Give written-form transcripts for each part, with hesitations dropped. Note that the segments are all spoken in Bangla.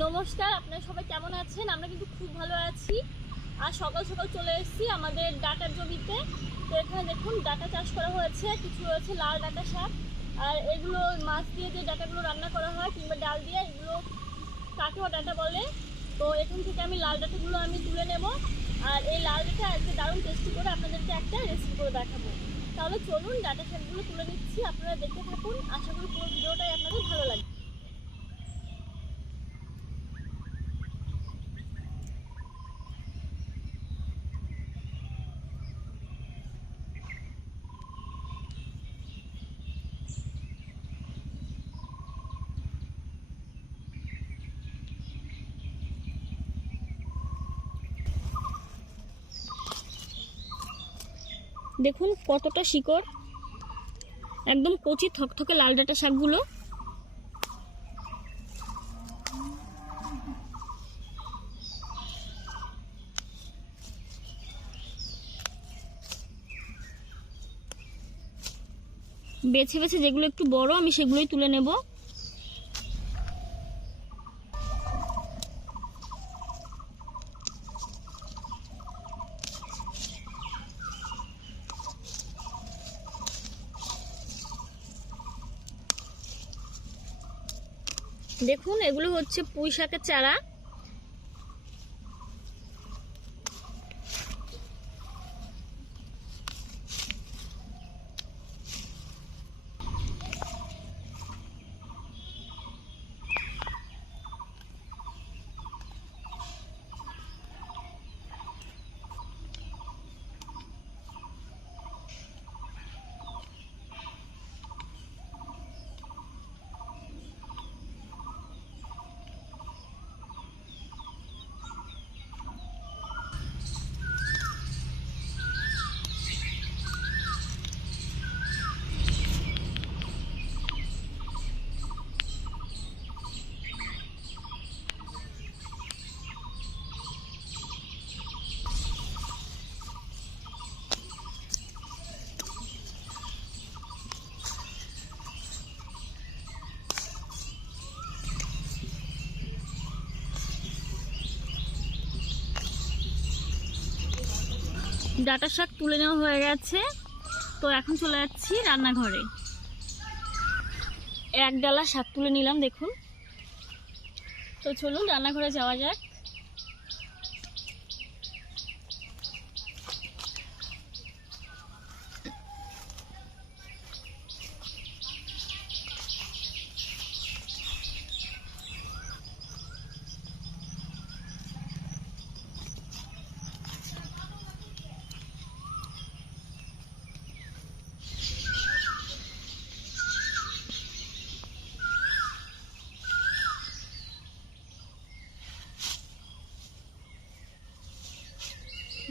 নমস্কার, আপনারা সবাই কেমন আছেন? আমরা কিন্তু খুব ভালো আছি। আর সকাল সকাল চলে এসেছি আমাদের ডাটার জমিতে। তো এখানে দেখুন ডাটা চাষ করা হয়েছে, কিছু রয়েছে লাল ডাটা শাক। আর এগুলো মাছ দিয়ে যে ডাটাগুলো রান্না করা হয় কিংবা ডাল দিয়ে, এগুলো কাটোয়া ডাটা বলে। তো এখান থেকে আমি লাল ডাটাগুলো তুলে নেব। আর এই লাল ডাটা আজকে দারুণ টেস্টি করে আপনাদেরকে একটা রেসিপি করে দেখাবো। তাহলে চলুন ডাটা শাকগুলো তুলে নিচ্ছি, আপনারা দেখতে থাকুন। আশা করি পুরো ভিডিওটাই আপনাদের ভালো লাগবে। দেখুন কতটা শিকড়, একদম কচি থকথকে লাল ডাঁটা শাকগুলো। বেছে বেছে যেগুলো একটু বড় আমি সেগুলোই তুলে নেব। দেখুন এগুলো হচ্ছে পুঁই শাকের চারা। ডাঁটা শাক তুলে নেওয়া হয়ে গেছে। তো এখন চলে যাচ্ছি রান্নাঘরে। এক ডালা শাক তুলে নিলাম দেখুন। তো চলুন রান্নাঘরে যাওয়া যাক।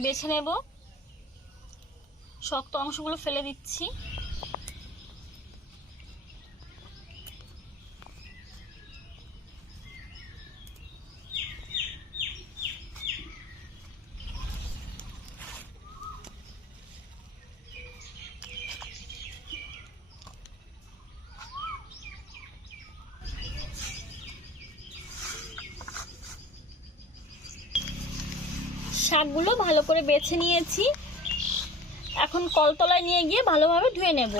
বেছে নেব, শক্ত অংশগুলো ফেলে দিচ্ছি। শাকগুলো ভালো করে বেছে নিয়েছি। এখন কলতলায় নিয়ে গিয়ে ভালোভাবে ধুয়ে নেব।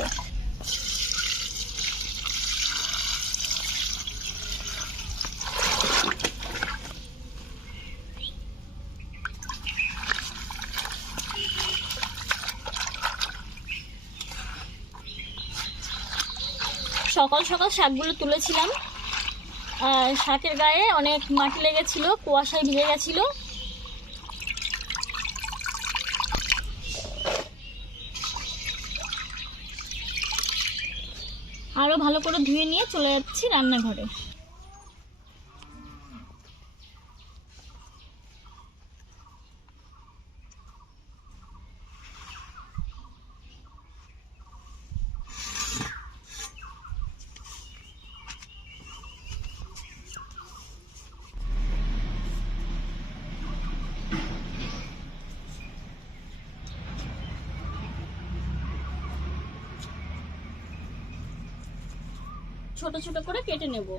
সকাল সকাল শাকগুলো তুলেছিলাম, শাকের গায়ে অনেক মাটি লেগেছিল, কুয়াশায় ভিজে গেছিল। আরো ভালো করে ধুয়ে নিয়ে চলে যাচ্ছি রান্নাঘরে। ছোট ছোট করে কেটে নেব।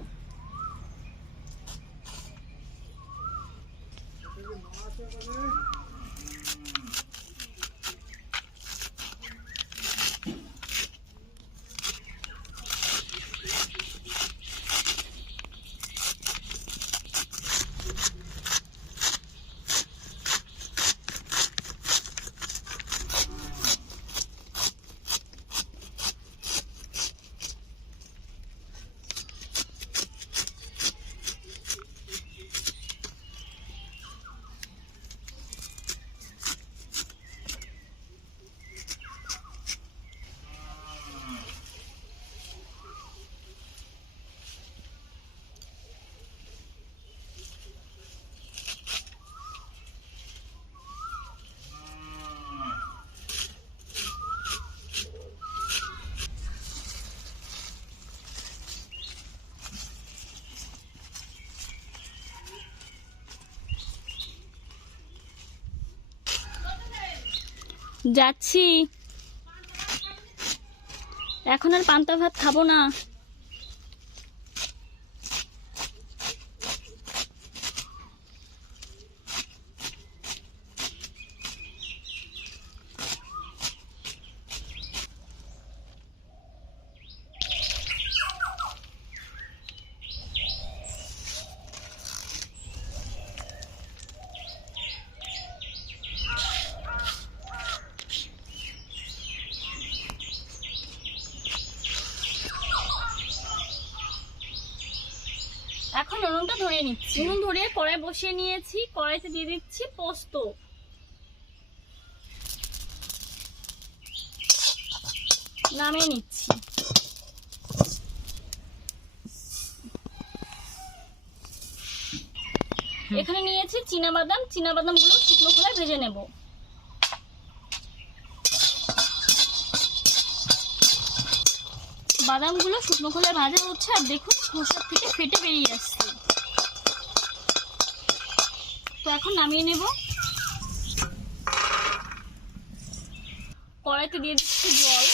যাচ্ছি, এখন আর পান্তা ভাত খাবো না। এখন উনুনটা ধরিয়ে নিচ্ছি। উনুন ধরিয়ে কড়াই বসিয়ে নিয়েছি, কড়াইতে দিয়ে দিচ্ছি পোস্ত। নামিয়ে নিচ্ছি। এখানে নিয়েছি চীনাবাদাম, চীনাবাদামগুলো শুকনো খোলায় ভেজে নেব। বাদামগুলো শুকনো খোলায় ভাজা হচ্ছে, আর দেখুন খোসার থেকে ফেটে বেরিয়ে আসছে। তো এখন নামিয়ে নেব। কড়াইতে দিয়ে দিচ্ছি জল,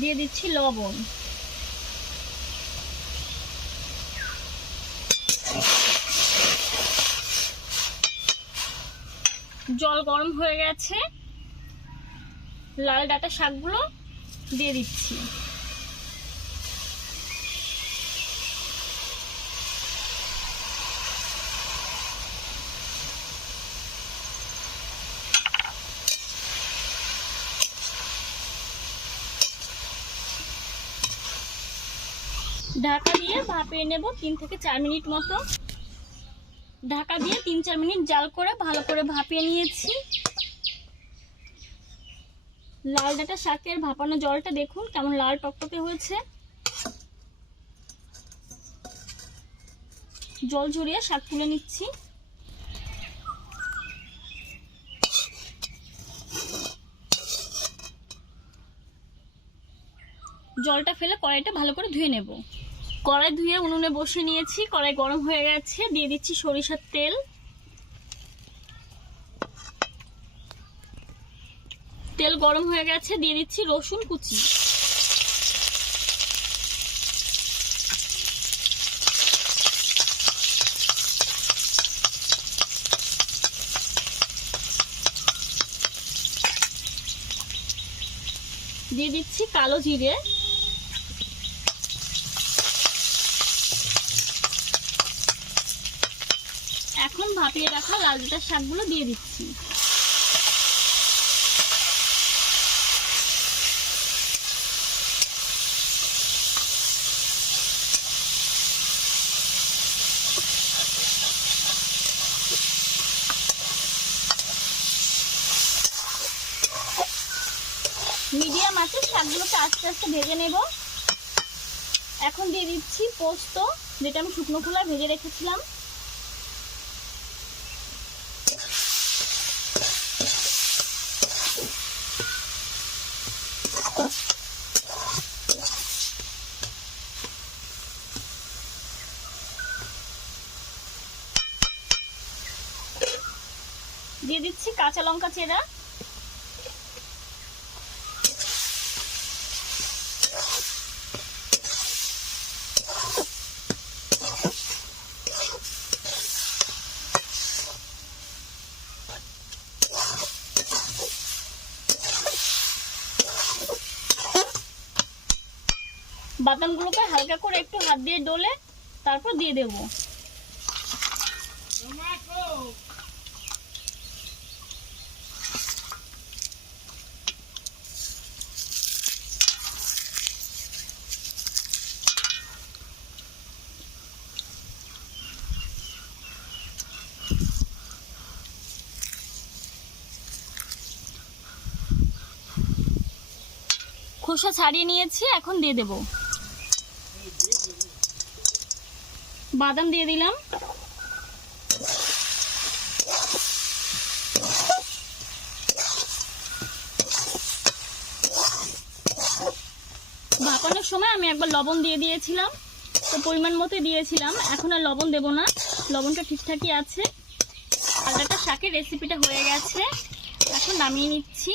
দিয়ে দিচ্ছি লবণ, জল গরম হয়ে গেছে, লাল ডাঁটা শাকগুলো দিয়ে দিচ্ছি। ঢাকা দিয়ে ভাপিয়ে নেব 3 থেকে 4 মিনিট মতো। ঢাকা দিয়ে 3-4 মিনিট জাল করে ভালো করে ভাপিয়ে নিয়েছি। লাল ডাঁটা শাকের ভাপানো জলটা দেখুন কেমন লাল টকটকে হয়েছে। জল ঝরিয়ে শাক তুলে নিচ্ছি। জলটা ফেলে কড়াইটা ভালো করে ধুয়ে নেব। কড়াই ধুয়ে উনুনে বসে নিয়েছি, কড়াই গরম হয়ে গেছে, দিয়ে দিচ্ছি সরিষার তেল। তেল গরম হয়ে গেছে, দিয়ে দিচ্ছি রসুন কুচি। দিয়ে দিচ্ছি কালো জিরে। এখন ভাপিয়ে রাখা লাল ডাঁটার শাকগুলো দিয়ে দিচ্ছি। মিডিয়াম আছে, শাকগুলোকে আস্তে আস্তে ভেজে নেব। এখন দিয়ে দিচ্ছি পোস্ত, যেটা আমি শুকনো খোলায় ভেজে রেখেছিলাম। দিয়ে দিচ্ছি কাঁচা লঙ্কা চেরা। বাদামগুলোকে হালকা করে একটু হাত দিয়ে ডলে তারপর দিয়ে দেব। খোসা ছাড়িয়ে নিয়েছি, এখন দিয়ে দেব। বাদাম দিয়ে দিলাম। ভাপানোর সময় আমি একবার লবণ দিয়ে দিয়েছিলাম, তো পরিমাণ মতো দিয়েছিলাম, এখন আর লবণ দেব না, লবণটা ঠিকঠাকই আছে। লাল ডাঁটা শাকের রেসিপিটা হয়ে গেছে, এখন নামিয়ে নিচ্ছি।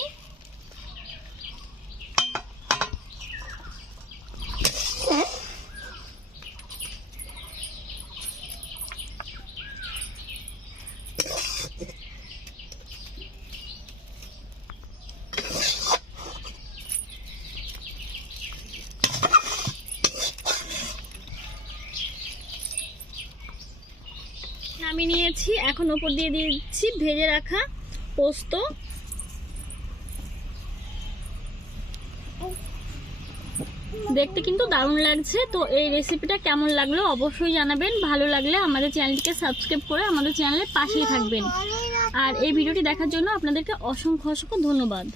নামিয়ে নিয়েছি, এখন ওপর দিয়ে দিচ্ছি ভেজে রাখা পোস্ত। দেখতে কিন্তু দারুণ লাগছে। তো এই রেসিপিটা কেমন লাগলো অবশ্যই জানাবেন। ভালো লাগলে আমাদের চ্যানেলটিকে সাবস্ক্রাইব করে আমাদের চ্যানেলের পাশেই থাকবেন। আর এই ভিডিওটি দেখার জন্য আপনাদেরকে অসংখ্য ধন্যবাদ।